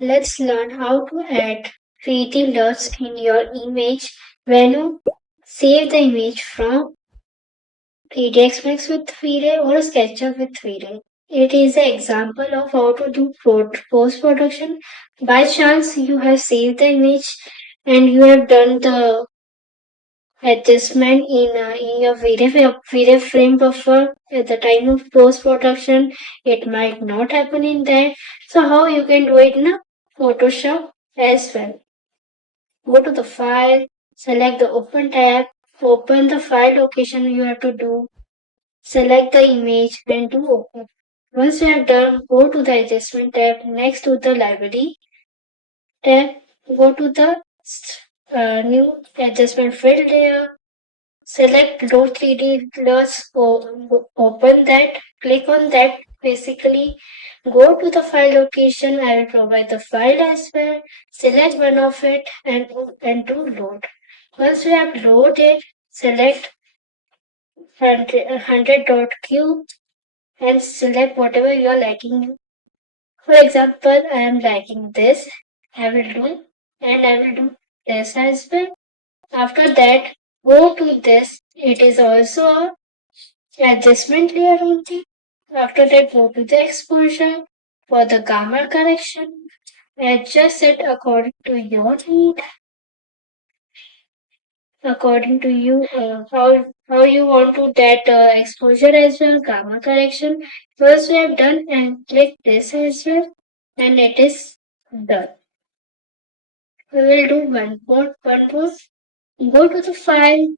Let's learn how to add creative LUTs in your image when you save the image from 3ds Max with V-Ray or SketchUp with V-Ray. It is an example of how to do post-production. By chance, you have saved the image and you have done the adjustment in your video frame buffer at the time of post production. It might not happen in that. So how you can do it in a Photoshop as well? Go to the file, select the open tab, open the file location you have to do, select the image and do open. Once you have done, go to the adjustment tab next to the library tab, go to the new adjustment field layer. Select Draw 3D Plus, open that, click on that. Basically, go to the file location. I will provide the file as well. Select one of it and do load. Once you have loaded, select 100.cube and select whatever you are liking. For example, I am liking this. I will do and I will do this as well. After that, go to this. It is also a adjustment layer only. After that, go to the exposure for the gamma correction. Adjust it according to your need, according to you, how you want to that exposure as well, gamma correction. First we have done and click this as well, and it is done. We will do one more. Go to the file,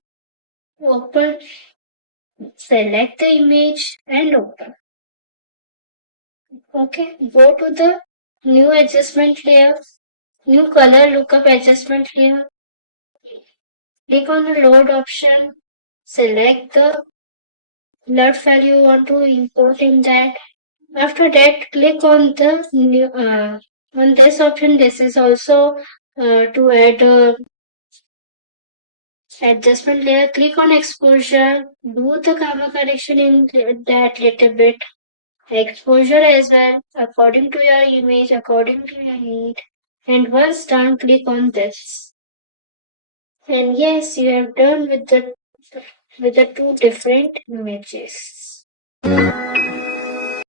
open, select the image and open. Okay, go to the new adjustment layer, new color lookup adjustment layer. Click on the load option, select the LUT file you want to import in that. After that, click on the new on this option. This is also to add a adjustment layer. Click on exposure, do the gamma correction in that little bit. Exposure as well, according to your image, according to your need. And once done, click on this. And yes, you have done with the two different images.